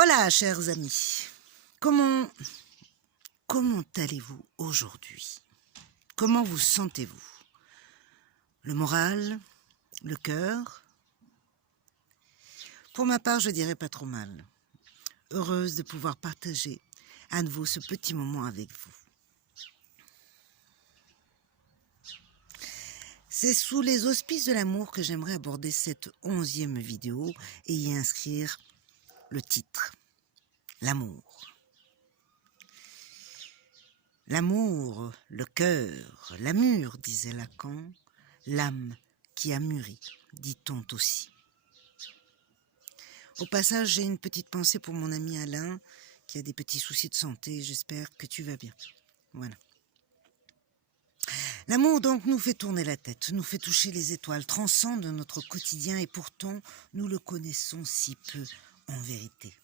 Voilà, chers amis, comment allez-vous aujourd'hui? Comment vous sentez-vous? Le moral? Le cœur? Pour ma part, je dirais pas trop mal. Heureuse de pouvoir partager à nouveau ce petit moment avec vous. C'est sous les auspices de l'amour que j'aimerais aborder cette 11e vidéo et y inscrire le titre. L'amour. L'amour, le cœur, la mûre, disait Lacan, l'âme qui a mûri, dit-on aussi. Au passage, j'ai une petite pensée pour mon ami Alain, qui a des petits soucis de santé. J'espère que tu vas bien. Voilà. L'amour donc nous fait tourner la tête, nous fait toucher les étoiles, transcende notre quotidien et pourtant nous le connaissons si peu en vérité.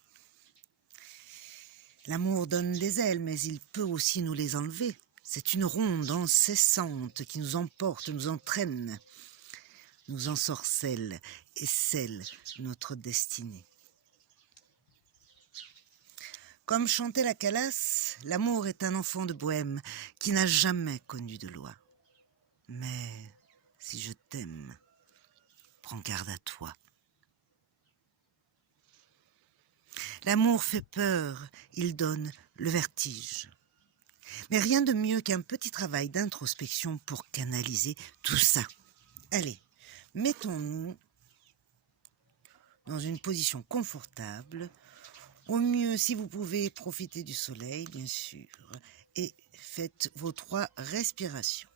L'amour donne des ailes, mais il peut aussi nous les enlever. C'est une ronde incessante qui nous emporte, nous entraîne, nous ensorcelle et scelle notre destinée. Comme chantait la Calas, l'amour est un enfant de bohème qui n'a jamais connu de loi. Mais si je t'aime, prends garde à toi. L'amour fait peur, il donne le vertige. Mais rien de mieux qu'un petit travail d'introspection pour canaliser tout ça. Allez, mettons-nous dans une position confortable. Au mieux, si vous pouvez, profiter du soleil, bien sûr, et faites vos 3 respirations.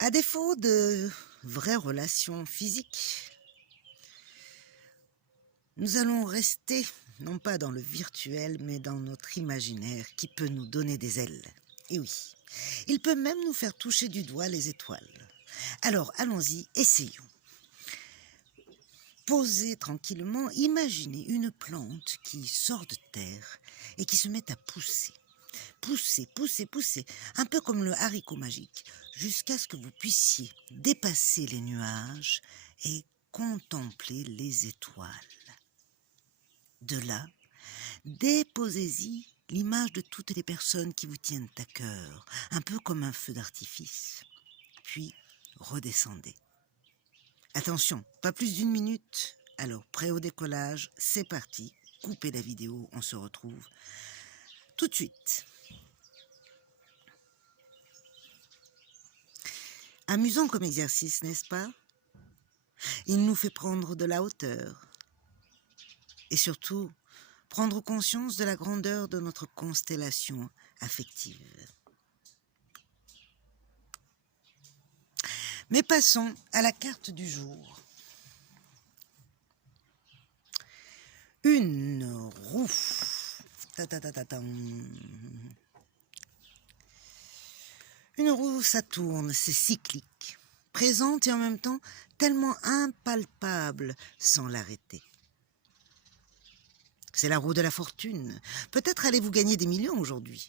À défaut de vraies relations physiques, nous allons rester, non pas dans le virtuel, mais dans notre imaginaire qui peut nous donner des ailes. Et oui, il peut même nous faire toucher du doigt les étoiles. Alors, allons-y, essayons. Posez tranquillement, imaginez une plante qui sort de terre et qui se met à pousser. Pousser, pousser, pousser, un peu comme le haricot magique, jusqu'à ce que vous puissiez dépasser les nuages et contempler les étoiles. De là, déposez-y l'image de toutes les personnes qui vous tiennent à cœur, un peu comme un feu d'artifice. Puis, redescendez. Attention, pas plus d'1 minute. Alors, prêt au décollage, c'est parti. Coupez la vidéo, on se retrouve tout de suite. Amusant comme exercice, n'est-ce pas? Il nous fait prendre de la hauteur. Et surtout, prendre conscience de la grandeur de notre constellation affective. Mais passons à la carte du jour. Une roue. Une roue, ça tourne, c'est cyclique, présente et en même temps tellement impalpable sans l'arrêter. C'est la roue de la fortune. Peut-être allez-vous gagner des millions aujourd'hui.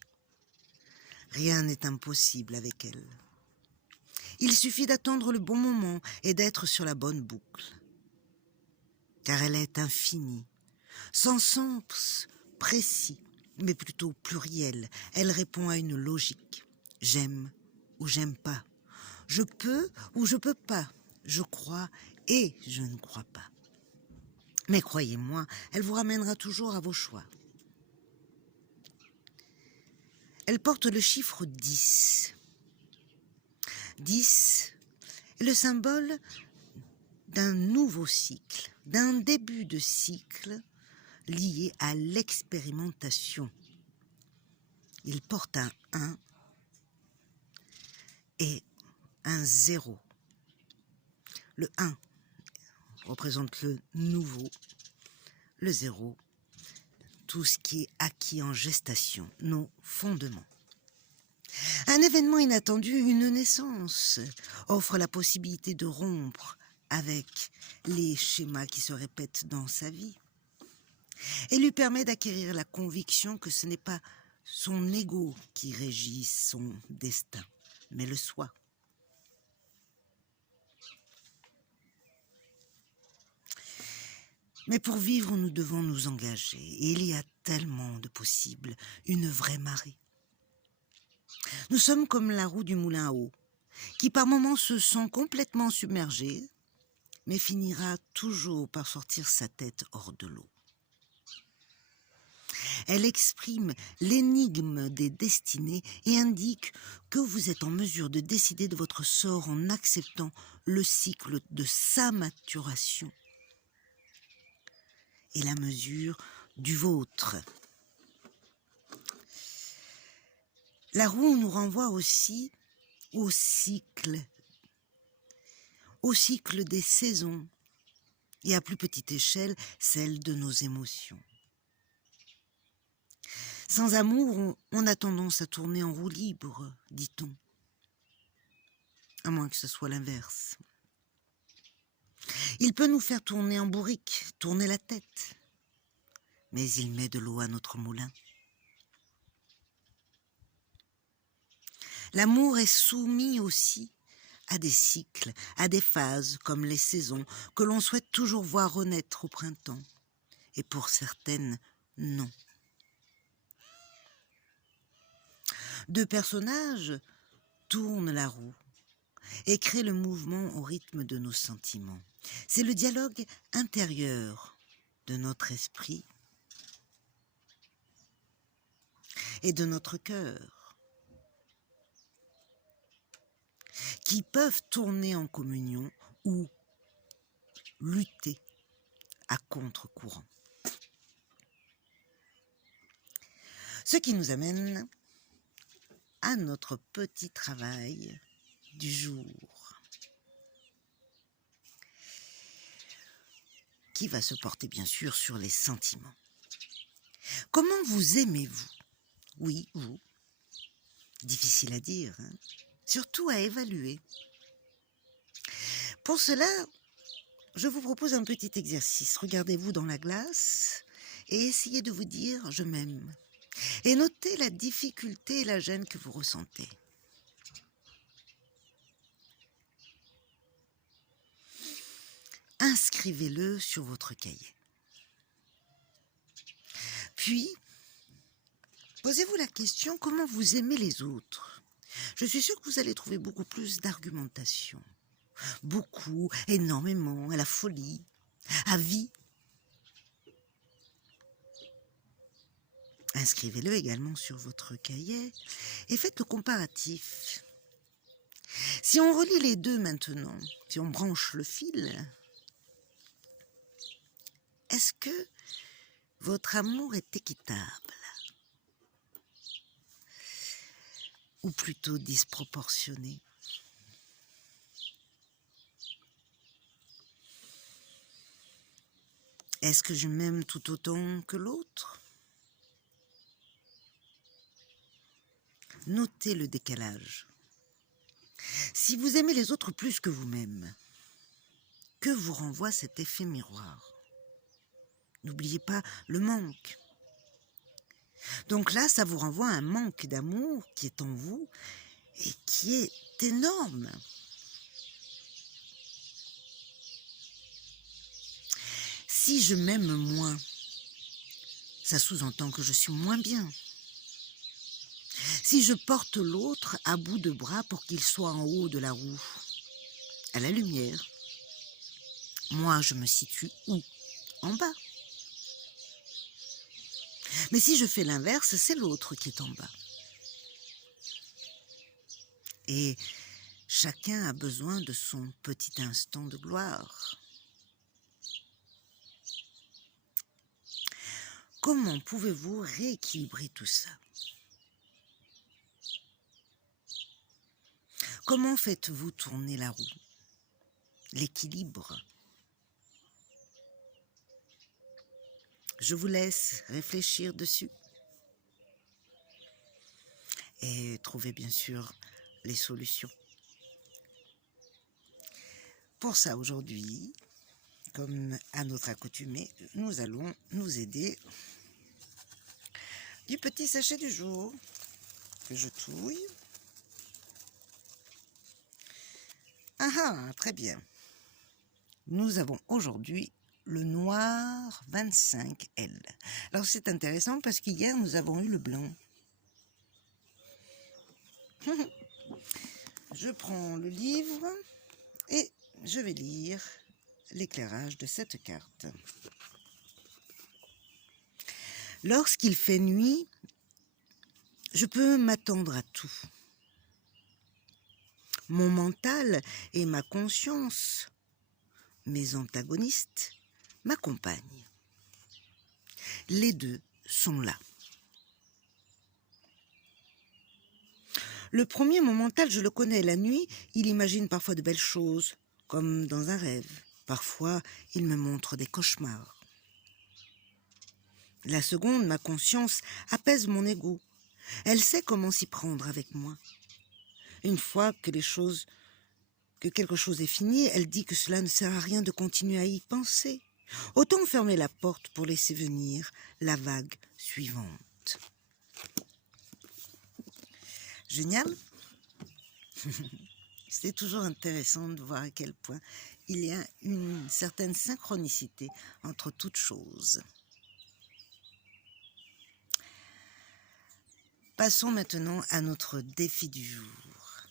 Rien n'est impossible avec elle. Il suffit d'attendre le bon moment et d'être sur la bonne boucle. Car elle est infinie, sans sens précis, mais plutôt pluriel. Elle répond à une logique. J'aime ou j'aime pas. Je peux ou je peux pas. Je crois et je ne crois pas. Mais croyez-moi, elle vous ramènera toujours à vos choix. Elle porte le chiffre 10. 10 est le symbole d'un nouveau cycle, d'un début de cycle lié à l'expérimentation. Il porte un 1 et un 0. Le 1 représente le nouveau, le 0, tout ce qui est acquis en gestation, nos fondements. Un événement inattendu, une naissance, offre la possibilité de rompre avec les schémas qui se répètent dans sa vie et lui permet d'acquérir la conviction que ce n'est pas son ego qui régit son destin, mais le soi. Mais pour vivre, nous devons nous engager. Et il y a tellement de possibles, une vraie marée. Nous sommes comme la roue du moulin à eau, qui par moments se sent complètement submergée, mais finira toujours par sortir sa tête hors de l'eau. Elle exprime l'énigme des destinées et indique que vous êtes en mesure de décider de votre sort en acceptant le cycle de sa maturation et la mesure du vôtre. La roue nous renvoie aussi au cycle des saisons et à plus petite échelle, celle de nos émotions. Sans amour, on a tendance à tourner en roue libre, dit-on. À moins que ce soit l'inverse. Il peut nous faire tourner en bourrique, tourner la tête. Mais il met de l'eau à notre moulin. L'amour est soumis aussi à des cycles, à des phases comme les saisons que l'on souhaite toujours voir renaître au printemps. Et pour certaines, non. Deux personnages tournent la roue et créent le mouvement au rythme de nos sentiments. C'est le dialogue intérieur de notre esprit et de notre cœur qui peuvent tourner en communion ou lutter à contre-courant. Ce qui nous amène à notre petit travail du jour, qui va se porter bien sûr sur les sentiments. Comment vous aimez-vous? Oui, vous. Difficile à dire, hein? Surtout à évaluer. Pour cela, je vous propose un petit exercice. Regardez-vous dans la glace et essayez de vous dire « je m'aime ». Et notez la difficulté et la gêne que vous ressentez. Inscrivez-le sur votre cahier. Puis, posez-vous la question, comment vous aimez les autres? Je suis sûre que vous allez trouver beaucoup plus d'argumentation. Beaucoup, énormément, à la folie, à vie. Inscrivez-le également sur votre cahier et faites le comparatif. Si on relie les deux maintenant, si on branche le fil, est-ce que votre amour est équitable? Ou plutôt disproportionné? Est-ce que je m'aime tout autant que l'autre? Notez le décalage. Si vous aimez les autres plus que vous-même, que vous renvoie cet effet miroir? N'oubliez pas le manque. Donc là, ça vous renvoie à un manque d'amour qui est en vous et qui est énorme. Si je m'aime moins, ça sous-entend que je suis moins bien. Si je porte l'autre à bout de bras pour qu'il soit en haut de la roue, à la lumière, moi je me situe où? En bas. Mais si je fais l'inverse, c'est l'autre qui est en bas. Et chacun a besoin de son petit instant de gloire. Comment pouvez-vous rééquilibrer tout ça? Comment faites-vous tourner la roue? L'équilibre. Je vous laisse réfléchir dessus et trouver bien sûr les solutions. Pour ça, aujourd'hui, comme à notre accoutumée, nous allons nous aider du petit sachet du jour que je touille. Ah ah, très bien. Nous avons aujourd'hui le noir 25L. Alors c'est intéressant parce qu'hier nous avons eu le blanc. Je prends le livre et je vais lire l'éclairage de cette carte. Lorsqu'il fait nuit, je peux m'attendre à tout. Mon mental et ma conscience, mes antagonistes, m'accompagnent. Les deux sont là. Le premier, mon mental, je le connais. La nuit, il imagine parfois de belles choses, comme dans un rêve. Parfois, il me montre des cauchemars. La seconde, ma conscience, apaise mon ego. Elle sait comment s'y prendre avec moi. Une fois que quelque chose est fini, elle dit que cela ne sert à rien de continuer à y penser. Autant fermer la porte pour laisser venir la vague suivante. Génial? C'est toujours intéressant de voir à quel point il y a une certaine synchronicité entre toutes choses. Passons maintenant à notre défi du jour,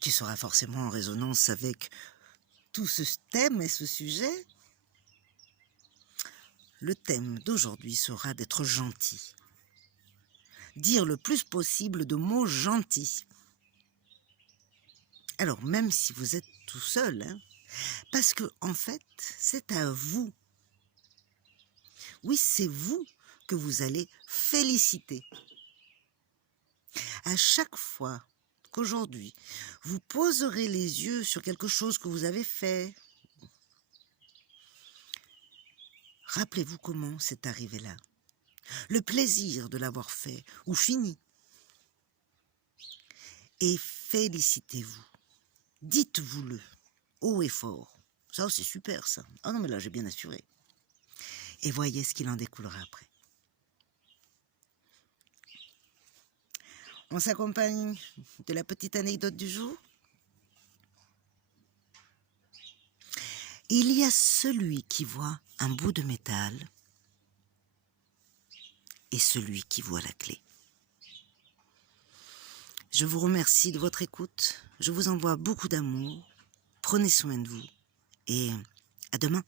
qui sera forcément en résonance avec tout ce thème et ce sujet. Le thème d'aujourd'hui sera d'être gentil. Dire le plus possible de mots gentils. Alors, même si vous êtes tout seul, parce que, en fait, c'est à vous. Oui, c'est vous que vous allez féliciter. À chaque fois qu'aujourd'hui, vous poserez les yeux sur quelque chose que vous avez fait, rappelez-vous comment c'est arrivé là. Le plaisir de l'avoir fait ou fini. Et félicitez-vous. Dites-vous-le, haut et fort. Ça, c'est super, ça. Ah non, mais là, j'ai bien assuré. Et voyez ce qu'il en découlera après. On s'accompagne de la petite anecdote du jour. Il y a celui qui voit un bout de métal et celui qui voit la clé. Je vous remercie de votre écoute. Je vous envoie beaucoup d'amour. Prenez soin de vous et à demain.